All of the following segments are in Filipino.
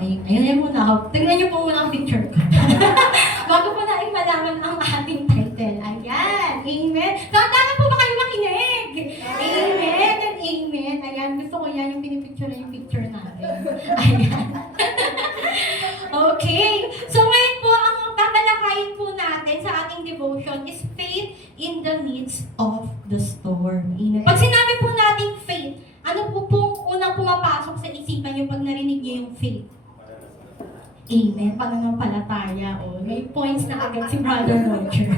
ayun muna ako. Tingnan niyo po muna ang picture ko. Bago po natin malaman ang ating title. Ayan. Amen. So, handa po ba kayo makinig? Amen and amen. Ayan. Gusto ko yan yung pinipicture na yung picture natin. Ayan. Okay. So, ngayon po, ang tatalakayin po natin sa ating devotion is faith in the midst of the storm. Amen. Pag sinabi po natin faith, ano po pong unang pumapasok sa isipan niyo pag narinig niyo yung faith? Amen. Pananampalataya. O, may points na agad si Brother Roger.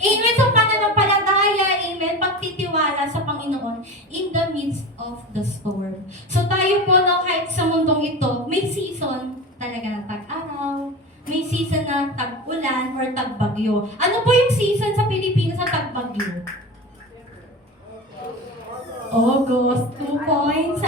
Amen. So, pananampalataya. Amen. Pagtitiwala sa Panginoon in the midst of the storm. So, tayo po, no, kahit sa mundong ito, may season talaga ng tag-araw. May season na tag-ulan or tag-bagyo. Ano po yung season sa Pilipinas sa tag-bagyo? August, 2 points.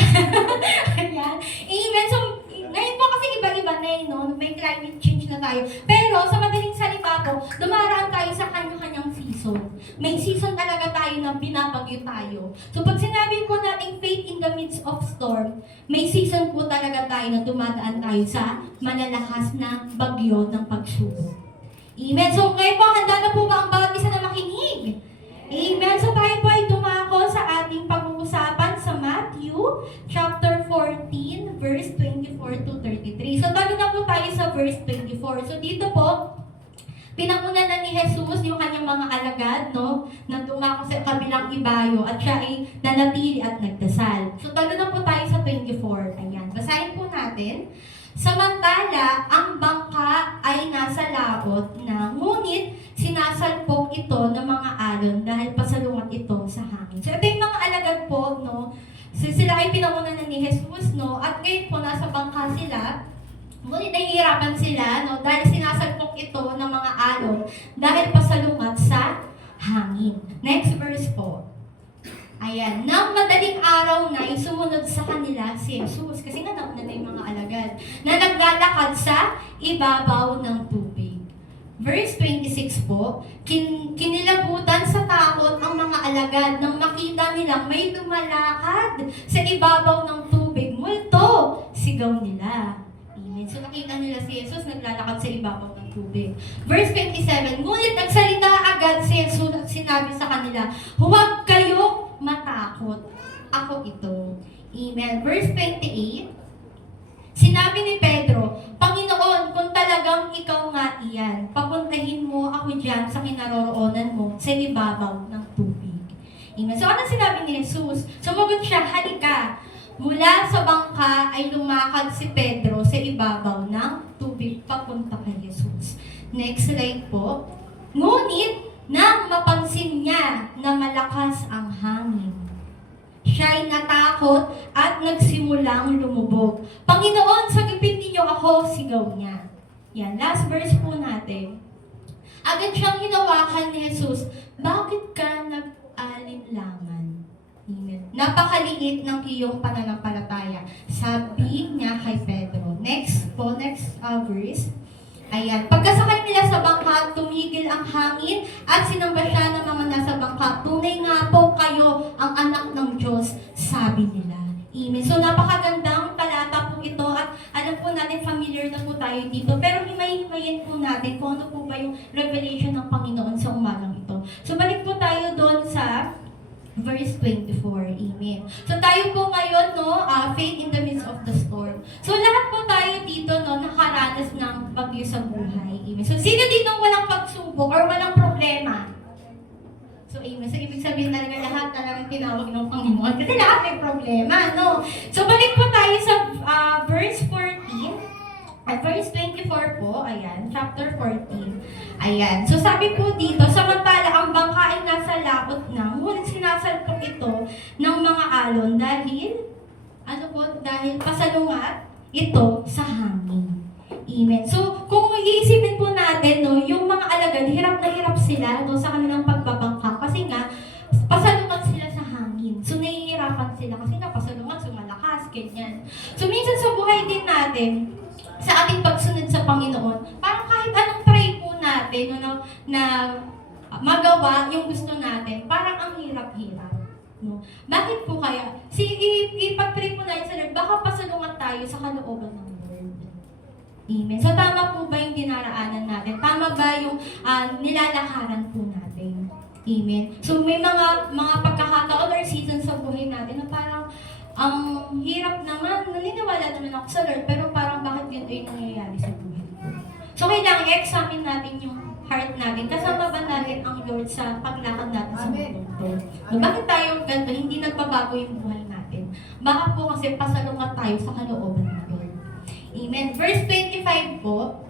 Ayan. Amen. So, ngayon po kasi iba-iba na yun, no? May climate change na tayo. Pero, sa madaling salita po, dumaraan tayo sa kanya-kanyang season. May season talaga tayo na binabagyo tayo. So, pag sinabi po natin faith in the midst of storm, may season po talaga tayo na dumadaan tayo sa malalakas na bagyo ng pagsubok. Amen. So, ngayon po, handa na po ba ang bawat isa na makinig? Amen. So tayo po ay dumako sa ating pag-uusapan sa Matthew chapter 14, verse 24 to 33. So tayo na po tayo sa verse 24. So dito po, pinanguna na ni Jesus yung kanyang mga alagad, no, na dumako sa kabilang ibayo at siya ay nanatili at nagdasal. So tayo na po tayo sa 24. Ayan, basahin po natin. Samantala, ang bangka ay nasa laot na, ngunit sinasalpok ito ng mga alon dahil pasalungat ito sa hangin. So ito yung mga alagad po, no? So sila ay pinanguna na ni Jesus, no? At ngayon po, nasa bangka sila, ngunit nahihirapan sila, no? Dahil sinasalpok ito ng mga alon dahil pasalungat sa hangin. Next verse po. Ayan, nang madaling araw na ay sumunod sa kanila si Jesus, kasi nga nauna na yung mga alagad, na naglalakad sa ibabaw ng tubig. Verse 26 po, kinilabutan sa takot ang mga alagad nang makita nilang may lumalakad sa ibabaw ng tubig. Multo! Sigaw nila. Amen. So nakita nila si Jesus naglalakad sa ibabaw ng tubig. Verse 27, ngunit nagsalita agad si Jesus at sinabi sa kanila, huwag kayong matakot. Ako ito. Amen. Verse 28, sinabi ni Pedro, Panginoon, kung talagang ikaw nga iyan, papuntahin mo ako diyan sa kinaroroonan mo sa ibabaw ng tubig. Amen. So, ano sinabi ni Jesus? Sumagot siya, halika. Mula sa bangka ay lumakad si Pedro sa ibabaw ng tubig papunta kay Jesus. Next slide po. Ngunit, nang mapansin niya na malakas ang hangin, siya'y natakot at nagsimulang lumubog. Panginoon, sagipin ninyo ako, sigaw niya. Yan, last verse po natin. Agad siyang hinawakan ni Jesus, bakit ka nag-alinlangan? Napakaliit ng iyong pananampalataya. Sabi niya kay Pedro. Next po, next verse. Ayan. Pagkasakay nila sa bangka, tumigil ang hangin at sinamba siya ng mga nasa bangka. Tunay nga po kayo ang anak ng Diyos, sabi nila. Amen. So napakagandang talata po ito at alam po natin, familiar na po tayo dito. Pero himay-himayin po natin kung ano po ba yung revelation ng Panginoon sa umagang ito. So balik po tayo doon sa verse 24. Amen. So tayo po ngayon, no, faith in the midst of the storm. So lahat po tayo dito, no, nakaranas ng bagyo sa buhay. Amen. So sino dito walang pagsubok or walang problema? So amen. So ibig sabihin talaga lahat talagang tinawag ng Panginoon. Kasi lahat may problema, no? So balik po tayo sa verse 14. At verse 24 po, ayan, chapter 14. Ayan. So sabi po dito, samantala ang bangka ay nasa laot na, ngunit sinasalpok ito ng mga alon dahil, dahil pasalungat ito sa hangin. Amen. So kung iisipin po natin, no, yung mga alagad, hirap na hirap sila, no, sa kanilang pagbabangka kasi nga, pasalungat sila sa hangin. So nahihirapan sila kasi nga pasalungat, so malakas, ganyan. So minsan sa buhay din natin, sa ating pagsunod sa Panginoon, parang kahit anong pray po natin, na magawa yung gusto natin, parang ang hirap-hirap. No? Bakit po kaya? Ipag-pray po natin sa Lord, baka pasalungat tayo sa kalooban ng Lord. Amen. So tama po ba yung dinaraanan natin? Tama ba yung nilalakaran po natin? Amen. So may mga pagkakataon or season sa buhay natin na parang ang hirap naman, naniniwala naman ako sa Lord, pero parang bakit ganito yung nangyayari sa buhay ko? So kailangan i-examine natin yung heart natin. Kasama ba natin ang Lord sa paglakad natin sa mundo? So, bakit tayo ganito? Hindi nagbabago yung buhay natin. Baka po kasi pasalungat tayo sa kalooban ng Lord. Amen. Verse 25 po.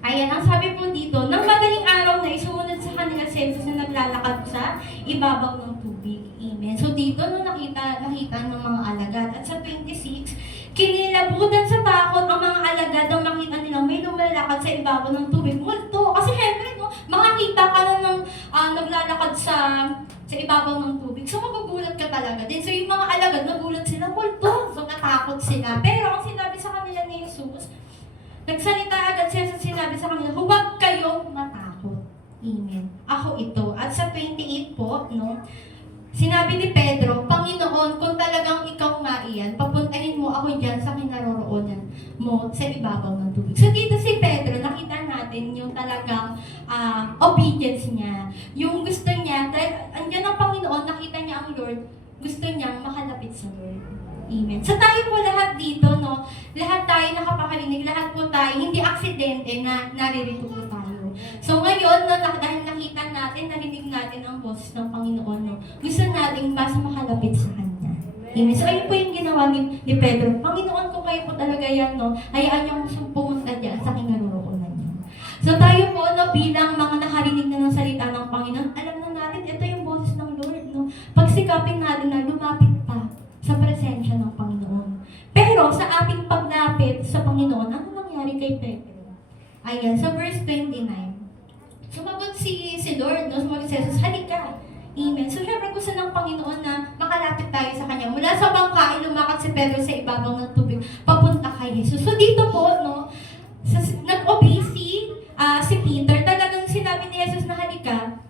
Ayan, ang sabi po dito, nang madaling araw na isumunod sa kanila si Jesus na naglalakad sa ibabaw ng tubig. Amen. So dito, no, nakita ng mga alagad. At sa 26, kinilabutan sa takot ang mga alagad nang makita nila may lumalakad sa ibabaw ng tubig. Multo. Kasi syempre, no, makakita ka na ng naglalakad sa ibabaw ng tubig. So magugulat ka talaga din. So yung mga alagad, nagulat sila, multo. So natakot sila. Pero ang sinabi sa kanila ni Jesus, nagsalita agad siya sa sinabi sa kanila, huwag kayong matakot. Amen. Ako ito. At sa 28 po, no, sinabi ni Pedro, Panginoon, kung talagang ikaw nga iyan, papuntahin mo ako dyan sa kinaroroonan mo sa ibabaw ng tubig. So dito si Pedro, nakita natin yung talagang obedience niya. Yung gusto niya, dahil andyan ang Panginoon, nakita niya ang Lord, gusto niyang makalapit sa Lord. Amen. So tayo po lahat dito, no, lahat tayo nakapakarinig, lahat po tayo, hindi aksidente na naririto po tayo. So ngayon, no, dahil nakita natin, narinig natin ang boses ng Panginoon, no, gusto natin mas makalapit sa Kanya. Amen. So ayun po yung ginawa ni Pedro. Panginoon, kung kayo po talaga yan, no, hayaan niyo pumunta dyan sa kinaroroonan niyo. So tayo po, no, bilang mga nakarinig na ng salita ng Panginoon, alam na natin, ito yung boses ng Lord, no. Pagsikapin natin na lumapit pa sa presensya ng Panginoon. Pero sa ating paglapit sa Panginoon, ano nangyari kay Pedro? Ayan, sa verse 29. Sumagot si Lord, no? Sumagot si Jesus, halika. Amen. So, syempre gusto ng Panginoon na makalapit tayo sa Kanya. Mula sa bangka, lumakad si Pedro sa ibabaw ng tubig, papunta kay Jesus. So, dito po, no, nag-obey si Peter. Talagang sinabi ni Jesus na halika,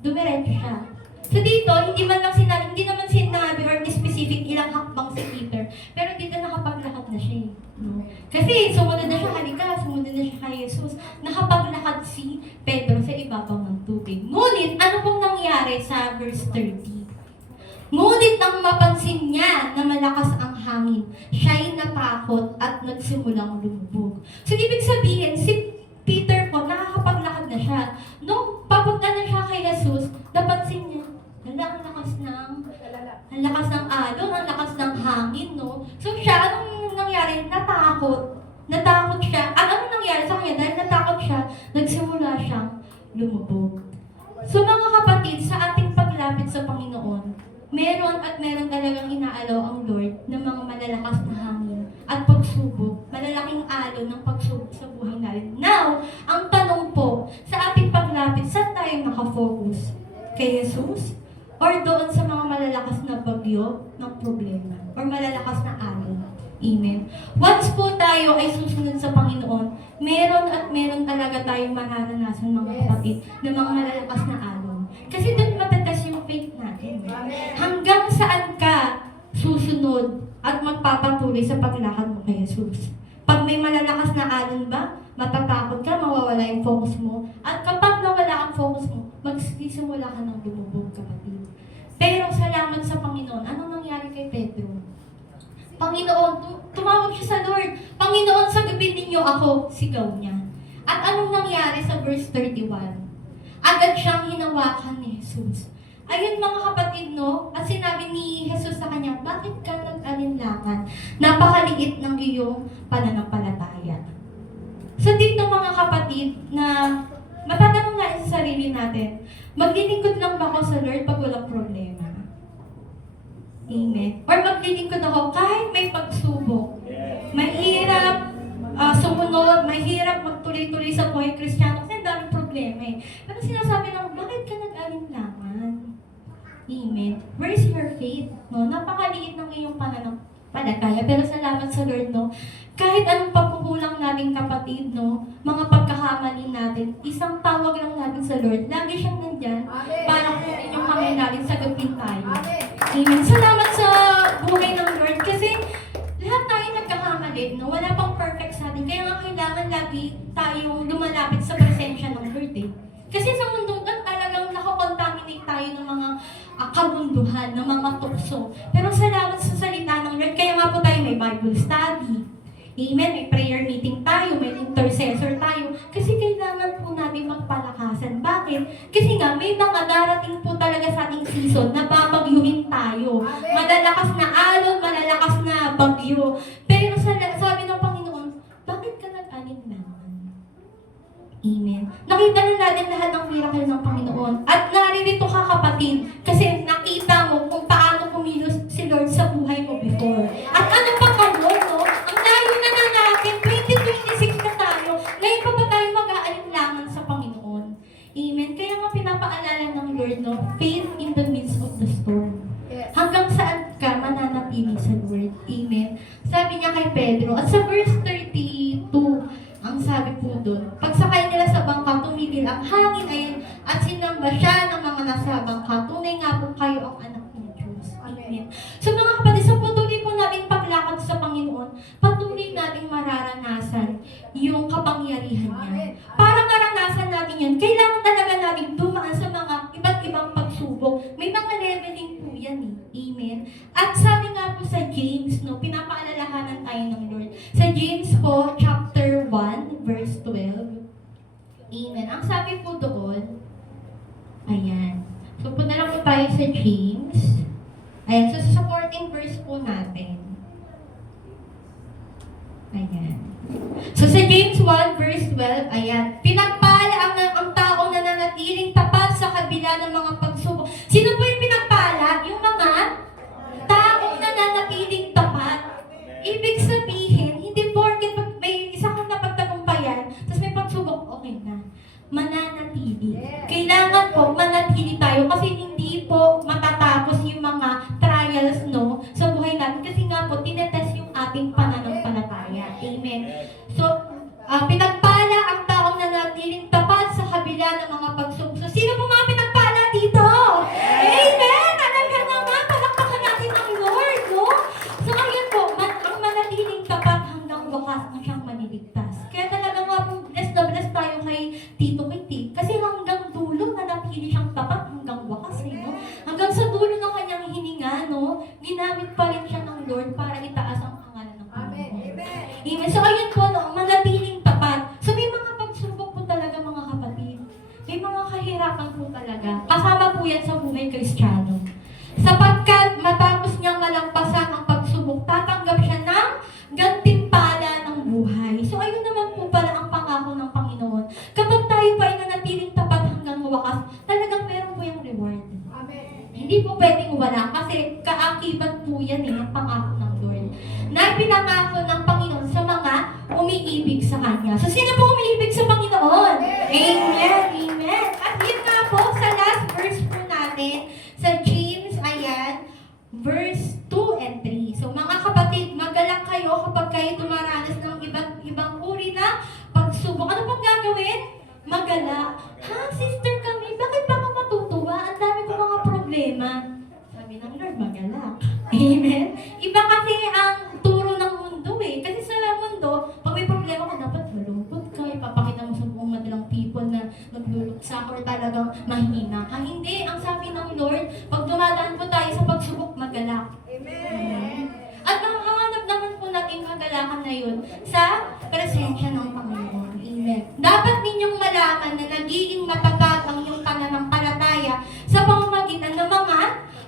dumiretso siya. So dito, hindi naman sinabi or specific ilang hakbang si Peter. Pero dito nakapaglakad na siya. No? Kasi sumunod na siya, halika, sumunod na siya kay Jesus. Nakapaglakad si Pedro sa ibabaw ng tubig. Ngunit, ano pong nangyari sa verse 30? Ngunit nang mapansin niya na malakas ang hangin, siya'y natakot at nagsimulang lumubog. So ibig sabihin, si Peter po, nakakapaglakad na siya. Nung papunta na siya kay Jesus, napansin niya, ang lakas ng alon, ang lakas ng hangin, no? So siya, anong nangyari? Natakot siya. Anong nangyari sa kanya? Dahil natakot siya, nagsimula siyang lumubog. So mga kapatid, sa ating paglapit sa Panginoon, meron talagang inaalaw ang Lord ng mga malalakas na hangin at pagsubok, malalaking alon ng pagsubok sa buhay natin. Now, ang tanong po, sa ating paglapit, saan tayo nakafocus? Kay Jesus? Or doon sa mga malalakas na bagyo ng problema? Or malalakas na alon? Amen. Once po tayo ay susunod sa Panginoon, meron talaga tayong mararanasan mga kapatid na mga malalakas na alon. Kasi doon matatas yung faith natin. Hanggang saan ka susunod at magpapatuloy sa paglakad mo kay Jesus? Pag may malalakas na alon ba, matatakot ka, mawawala yung focus mo. At kapag nawala ang focus mo, magsisimula ka ng lumubog, kapatid. Pero salamat sa Panginoon, anong nangyari kay Pedro? Panginoon, tumawag siya sa Lord. Panginoon, sagabin ninyo ako, sigaw niya. At anong nangyari sa verse 31? Agad siyang hinawakan ni Jesus. Ayun mga kapatid, no? At sinabi ni Jesus sa kanya, bakit ka nag-alinlangan? Napakaliit ng iyong pananampalataya. So dito mga kapatid, na matatanong natin sa sarili natin, maglilingkod lang ba ako sa Lord pag walang problema? Amen. Or maglilingkod ako kahit may pagsubok. Mahirap sumunod, mahirap magtuloy-tuloy sa buhay Kristiyano kasi ang daming problema eh. Pero sinasabi lang, bakit ka nag-alinlangan? Amen. Where is your faith? No? Napakaliit ng iyong pananampalataya. Pero salamat sa Lord, no? Kahit anong pagkukulang nating kapatid, no? Mga pagkakamali natin, isang tawag lang natin sa Lord, lagi siyang nandyan para kunin yung kamay natin sa gapin tayo. Amen. Salamat sa buhay ng Lord kasi lahat tayo nagkakamali, no? Wala pang perfect sa atin. Kaya nga lagi tayong lumalapit sa presensya ng Lord eh. Kasi sa mundong ito, talagang nakakontaminate tayo ng mga kabunduhan, ng mga tukso. Pero salamat sa salita ng Lord, kaya nga po tayo may Bible study. Amen, may prayer meeting tayo, may intercessor tayo. Kasi kailangan po natin magpalakasan. Bakit? Kasi nga, may mga darating po talaga sa ating season na babagyuhin tayo. Malalakas na alon, malalakas na bagyo. Pero sabi ng Panginoon, bakit ka nag-alinlangan? Amen. Nakita na natin lahat ng miracle ng Panginoon. At naririto ka, kapatid, kasi nakita mo kung paano kumilos si Lord sa buhay mo before. At ano pa kayo, no? Ang layo na natin, 2026 na tayo. Ngayon pa ba tayo mag-aalinlangan sa Panginoon? Amen. Kaya nga pinapaalala ng Lord, no? Faith in the midst of the storm. Hanggang saan ka mananatili sa Lord? Amen. Sabi niya kay Pedro, at sa verse 32, ang sabi po doon, pagsakay nila sa bangka, tumigil ang hangin, ayan, at sinamba siya ng mga nasa bangka. Tunay nga po kayo ang anak ng Diyos. Amen. So mga kapatid, sa patuloy po natin paglakad sa Panginoon, patuloy natin mararanasan yung kapangyarihan niya. Para maranasan natin yan, kailangan talaga natin dumaan sa mga iba't ibang pagsubok. May mga leveling po yan eh. Amen. At sabi nga po sa James, no, pinapaalalahanan tayo ng Lord. Sa James po, chapter 1, verse 12. Amen. Ang sabi po doon, ayan. So, punta lang po tayo sa James. Ayan. So, sa 14 verse po natin. Ayan. So, sa James 1, verse 12, ayan. Pinagpala ang taong nananatiling tapat sa kabila ng mga pagsubok. Sino po yung pinagpala? Yung mga taong nananatiling tapat. Ibig sabihin, hindi porket may isa kang napagtagumpayan, tapos may pagsubok, okay na. Mananatili. Kailangan po, manatili tayo kasi hindi po matatapos yung mga trials, no, sa buhay natin. Kasi nga po, tinetest yung ating pananampalataya. Amen. So, pinagpala ang taong nanatiling tapat sa kabila ng mga pagsubok. So, sino po mga pinagpala dito? Amen! Talaga naman, palakpakan natin ang Lord, no? So, ngayon po, ang manatiling tapat hanggang wakas ang siyang maniligtas. Kaya talaga nga po, bless na bless tayo kay Tito Kitty. Kasi hanggang dulo, nanatili siyang tapat hanggang wakas, eh, no? Hanggang sa dulo ng kanyang hininga, no? Ginamit pa rin siya ng Lord para itaas ang pangalan ng Panginoon. Amen. So, ayun po, no, manatiling tapat. So, may mga pagsubok po talaga, mga kapatid. May mga kahirapan po talaga. Kasama po yan sa buhay Kristiyano. Sapagkat matapos niyang malampasan ang pagsubok, tatanggap siya ng gantimpala ng buhay. So, ayun naman po pala ang pangako ng Panginoon. Kapag tayo pa ay nanatiling tapat hanggang wakas, talagang meron po yung reward. Amen. Hindi po pwedeng wala kasi kaakibat po yan ng pangako ng Lord. Na pinangako ng Panginoon sa mga umiibig sa Kanya. So, sino po umiibig sa Panginoon? Amen. Amen. At yun nga po, sa last verse po natin, sa James, ayan, verse 2 and 3. So, mga kapatid, magalak kayo kapag kayo dumaranas ng ibang uri na pagsubok. Ano pong gagawin? Magalak. Ha, sister kami, bakit ba ka matutuwa? Ang dami ko mga problema. Sabi ng Lord, magalak. Amen? Iba kasi ang turo ng mundo eh. Kasi sa mundo, pag may problema ka, dapat malungkot ka. Ipapakita mo sa buong madalang people na nagluluksa or talagang mahina ka. Hindi. Ang sabi ng Lord, pag dumadaan po tayo sa pagsubok, magalak. Amen. At ang hanap naman po natin kagalakan na yun sa presensya ng Panginoon. Amen. Dapat ninyong malaman na nagiging matatag ang iyong pananampalataya sa pamamagitan ng mga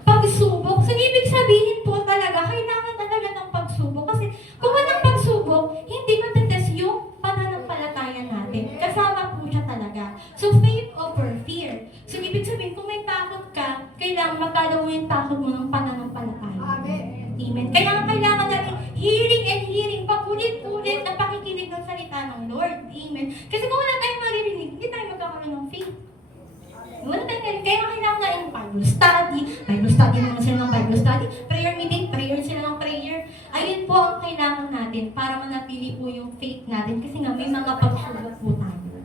pagsubok. So, ibig sabihin po talaga, kailangan talaga ng pagsubok. Kasi kung walang pagsubok, hindi matetest yung pananampalataya natin. Kasama po siya talaga. So, faith over fear. So, ibig sabihin, kung may takot ka, kailangan matalo mo yung takot mo ng pananampalataya. Amen. Amen. Kaya kailangan natin hearing and hearing, paulit-ulit na pakikinig ng salita ng Lord. Amen. Kasi kung wala tayong maririnig, hindi tayo magkakaroon ng faith. Wala tayong maririnig. Kaya kailangan natin Bible study. Bible study naman sila ng Bible study. Prayer meeting, prayer sila ng prayer. Ayun po ang kailangan natin para manatili po yung faith natin. Kasi nga may mga pagsubok po tayo.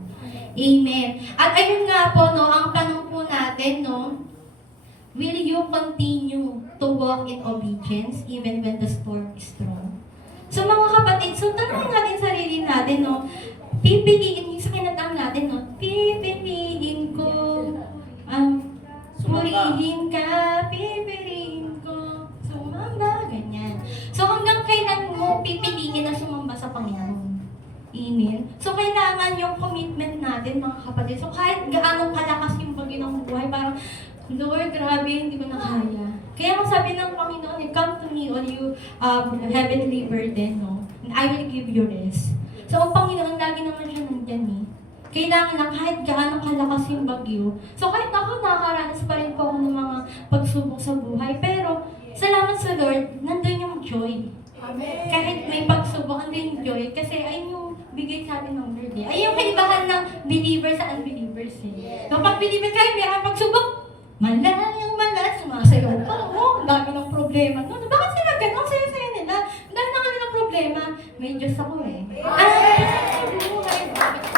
Amen. At ayun nga po, no, ang tanong po natin, no, will you continue to walk in obedience even when the storm is strong? So mga kapatid, so tanongin natin sarili natin, no, pipiliin yung sa kinatang natin, no? Pipiliin ko, purihin ka, pipiliin ko, sumamba, ganyan. So hanggang kailan mo pipiliin na sumamba sa Panginoon? Amen. So kailangan yung commitment natin, mga kapatid. So kahit gaano kalakas yung bagay ng buhay, parang, Lord, grabe, hindi ko na kaya. Kaya ang sabi ng Panginoon, come to me, all you heavenly burden, no? And I will give you rest. So ang Panginoon, lagi naman siya nandyan eh. Kailangan na kahit gaano kalakas yung bagyo. So kahit ako, nakakaranas pa rin po ako ng mga pagsubok sa buhay. Pero, salamat sa Lord, nandun yung joy. Amen. Kahit may pagsubok, nandun yung joy. Kasi ayun yung bigay sa atin ng Lord eh. Ayun yung kaibahan ng believer sa unbelievers eh. Kapag believer kayo, may pagsubok, malayang malas, sumasayaw pa. Oh, ang dami ng problema. No, bakit sila ganun? Saya-saya nila. Ang dami na kami ng problema. May Diyos ako eh.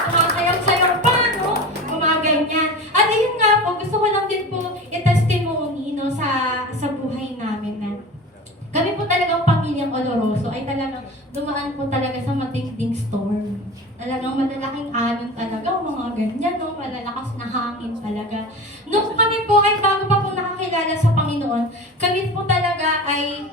Sumasayaw-sayaw pa, no? Gumaganyan. At ayun nga po, gusto ko lang din po i-testimony, no, sa buhay namin na kami po talagang pamilyang Oloroso ay talagang dumaan po talaga sa matinding storm. Talagang malalaking alon talaga, mga ganyan, no? Malalakas na hangin talaga. Nung kami po ay bago pa po nakakilala sa Panginoon, kami po talaga ay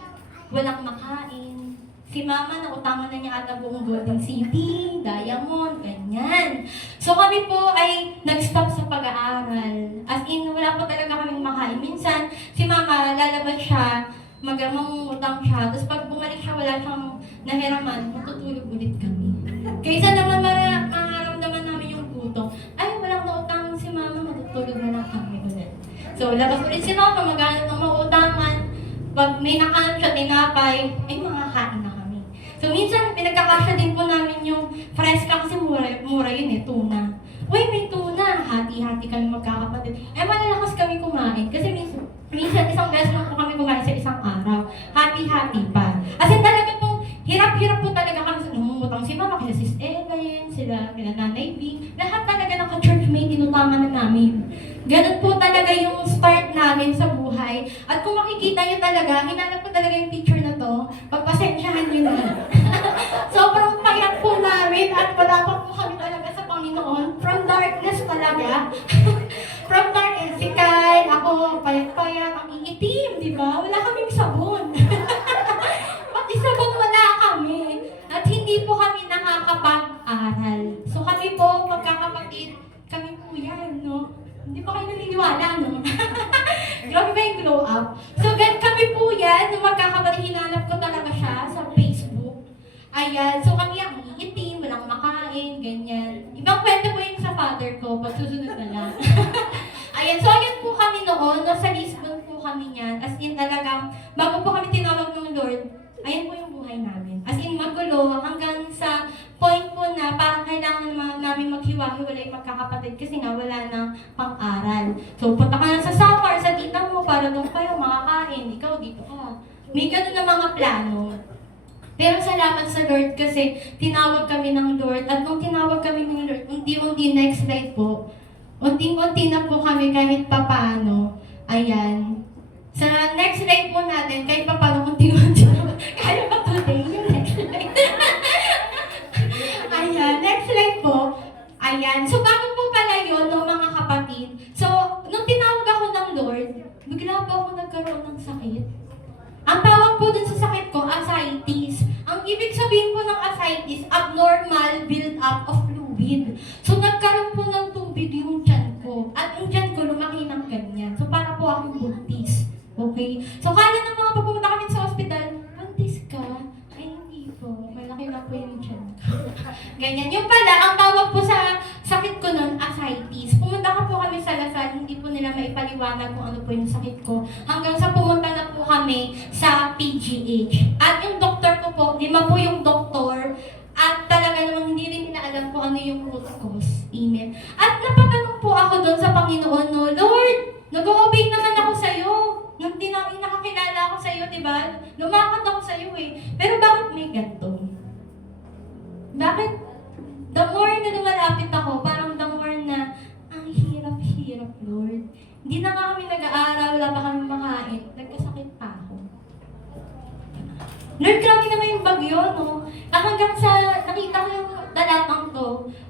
walang makain. Si Mama, nautangan na niya ata buong Golden City, Diamond, ganyan. So kami po ay nag-stop sa pag-aaral. As in, wala po talaga kaming makain. Minsan, si Mama, lalabas siya, mangutang siya, tapos pag bumalik siya, wala siyang nahiraman, matutulog ulit kami. Kaysa naman mararamdaman namin yung gutom, ay, walang nautang si Mama, matutulog na lang kami ulit. So, labas ulit si Mama, maghanap ng mautangan, pag may nakanap siya, tinapay, ay, makakain na kami. So, minsan, pinagkakasya din po namin yung fresca kasi mura yun eh, tuna. Uy, may tuna, hati-hati kami magkakapatid. Eh, malalakas kami kumain, kasi minsan isang beses lang po kami kumain sa isang araw. Hati-hati pa. Kasi talaga pong hirap-hirap po talaga kami. Namumutang si Mama, kila Sis Evelyn, sila, kila Nanay B. Lahat talaga ng ka-churchmate, inutangan na namin. Ganun po talaga yung start namin sa buhay. At kung makikita nyo talaga, hinanap ko talaga yung picture na to. Pagpasensyahan nyo na. Sobrang payat po namin at wala pa po kami talaga sa Panginoon. From darkness talaga. From darkness, si Kyle, ako, payat-payat, ang iitim, di ba? Wala kaming sabon. Pati sabon wala kami. At hindi po kami nakakapag-aral. So kami po, magkakapatid, kami po yan, no? Hindi pa kayo naniniwala, no? Grabe ba yung glow up? So kami po yan, nung magkakapatid, hinanap ko talaga siya sa Facebook. Ayan, so kami ang iitim, walang makain, ganyan. Ibang kwento po yung sa father ko, pag susunod na lang. Ayan, so ayun po kami noon, nasa Lisbon po kami niyan. As in talagang, bago po kami tinawag ng Lord, ayan po yung buhay namin. As in magulo, hanggang sa point po na parang kailangan namin maghiwa-hiwalay magkakapatid kasi nga wala nang pang-aral. So punta ka na sa Samar, sa tita mo, para doon kayo makakain, ikaw dito ka. May ganun na mga plano. Pero salamat sa Lord kasi tinawag kami ng Lord. At nung tinawag kami ng Lord, unti-unti next slide po, unti-unti na po kami kahit papaano. Ayan. Sa next slide po natin, kahit papaano unti-unti na. Kaya pa today yung next slide. Ayan, next slide po. Ayan. So bago po pala yun, no, mga kapatid. So, nung tinawag ako ng Lord, bigla po ako nagkaroon ng sakit. Ang tawag po dun sa sakit ko, ascites. Ang ibig sabihin po ng ascites, abnormal build-up of fluid. So nagkaroon po ng tubig yung tiyan ko. At yung tiyan ko lumaki ng ganyan. So para po akong buntis. Okay? So kaya ng mga pupunta kami sa ospital, buntis ka? Ay hindi po. Malaki lang po yung tiyan ko. Ganyan. Yung pala, ang tawag po sa sakit ko nun, ascites. Pumunta ka po kami sa Lasal, hindi po nila maipaliwanag kung ano po yung sakit ko. Hanggang sa pumunta na po kami sa PGH. At yung doktor ko po, 5 po yung doktor. At talaga namang hindi rin nila alam kung ano yung root cause. Amen. At napatanong po ako doon sa Panginoon, no, Lord, nag-o-obey naman ako sa'yo. Nung nakakilala ako sa'yo, diba? Lumakad ako sa'yo eh. Pero bakit may ganito? Bakit? The more na lumalapit ako, parang the more na, ang hirap-hirap, Lord. Hindi na nga kami nag-aaral, wala pa kami makain. Nagkasakit pa ako. Lord, grabe naman yung bagyo, no? Hanggang sa nakita ko yung talatang to,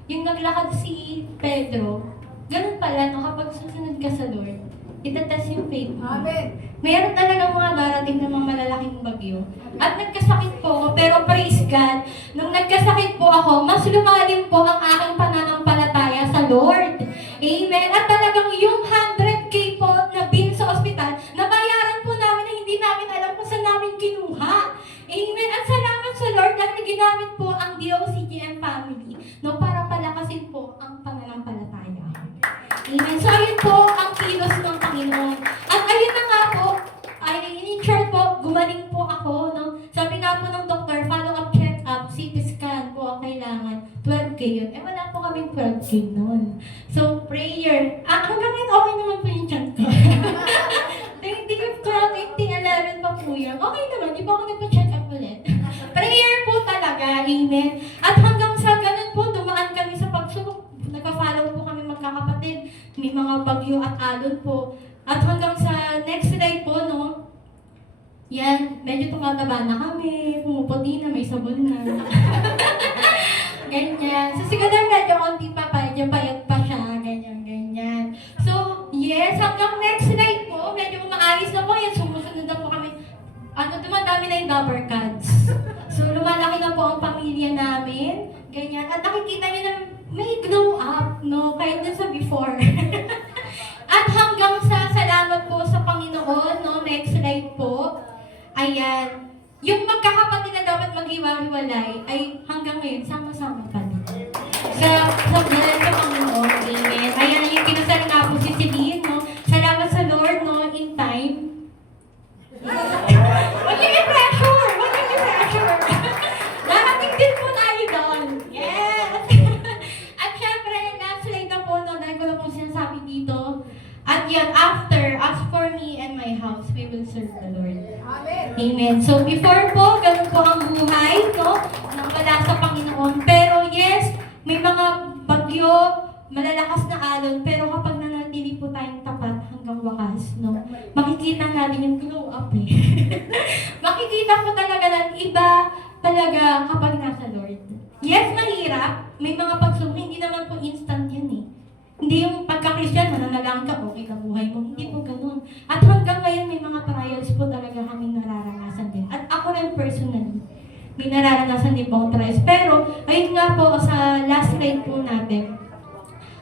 yung naglakad si Pedro, ganun pala, no? Kapag susunod ka sa Lord, itatest yung faith mo. Amen. Mayroon talaga mga darating na mga malalaking bagyo. At nagkasakit po ako, pero praise God, nung nagkasakit po ako, mas lumalim po ang aking pananampalataya sa Lord. Amen. At talagang yung 100K po na bill sa ospital, nabayaran po namin na hindi namin alam kung saan namin kinuha. Amen. At salamat sa Lord dahil ginamit po ang DOCGM family no, para palakasin po ang pananampalataya. Amen. So ayun po ang kilos ng Panginoon. At ayun na nga po, ay in-short po, gumaling po ako. No? Sabi nga po ng doktor, follow-up check-up, CT scan po ang kailangan. 12K yun. Eh wala po kaming 12K noon. So prayer. Hanggang ngayon okay naman po yung chat ko. Hindi ko 12, 18, 11 pa po yun. Okay naman, di ba ako nagpa-check up ulit? Prayer po talaga, amen. At hanggang sa ganun po, dumaan kami sa pagsubok. Nagpa-follow po kami magkakapatid. May mga bagyo at alon po. At hanggang sa next day po, no, yan, medyo tumataba na kami, pumuputi na, may sabon na. Ganyan. So siguro medyo konti pa, medyo payat pa siya, ganyan. So, yes, hanggang next day po, medyo umaayos na po, yan, sumusunod na po kami. Dumadami na yung rubber cards. So, lumalaki na po ang pamilya namin, ganyan. At nakikita niyo na may glow up, no, kahit din sa before. At hanggang sa salamat po sa Panginoon, no, next slide po, ayan, yung magkakapatid na dapat maghiwa-hiwalay ay hanggang ngayon sama-sama pa din. Sa galing sa Panginoon, amen. Ayan yung kinasal nga po si Celine, no, salamat sa Lord, no, in time. Huwag yung i-pressure! Huwag yung i-pressure! Darating din po tayo doon. Yes! At syempre, last slide na po, no, dahil ko na po sinasabi dito. At yan, after, as for me and my house, we will serve the Lord. Amen. Amen. So before po, ganun po ang buhay, no? Nang wala sa Panginoon. Pero yes, may mga bagyo, malalakas na alon, pero kapag nanatili po tayong tapat hanggang wakas, no? Makikita natin yung glow up eh. Makikita po talaga ng iba talaga kapag nasa Lord. Yes, mahirap. May mga pagsubok, hindi naman po instant yan eh. Hindi yung pagka-Christian, mananalang ka, okay na buhay mo. Hindi po ganun. At hanggang ngayon, may mga trials po talaga kaming nararanasan din. At ako rin personally, may nararanasan din po ang trials. Pero, ayun nga po, sa last slide po natin,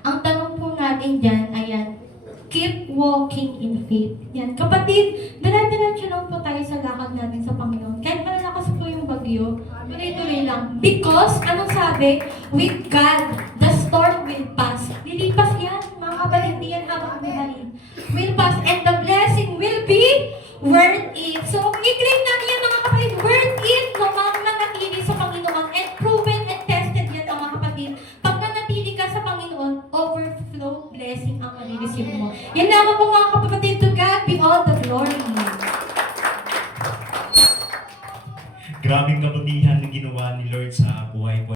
ang tanong po natin dyan, ayan, keep walking in faith. Yan, kapatid, dala-diretso lang po tayo sa lakad natin sa Panginoon. Kahit malalakas po yung bagyo, tuloy-tuloy lang. Because, anong sabi? With God, the storm will pass. Lilipas yan, mga kapatid, di yan habang buhay. Will pass, and the blessing will be worth it. So, i-claim natin yan, mga kapatid, worth it, no, mga nanatili sa Panginoon, and proven and tested yan, mga kapatid. Pag nanatili ka sa Panginoon, overflow blessing ang marireceive mo. Yan lamang po, mga kapatid, to God be all the glory. Grabing kabutihan na ginawa ni Lord sa buhay ko.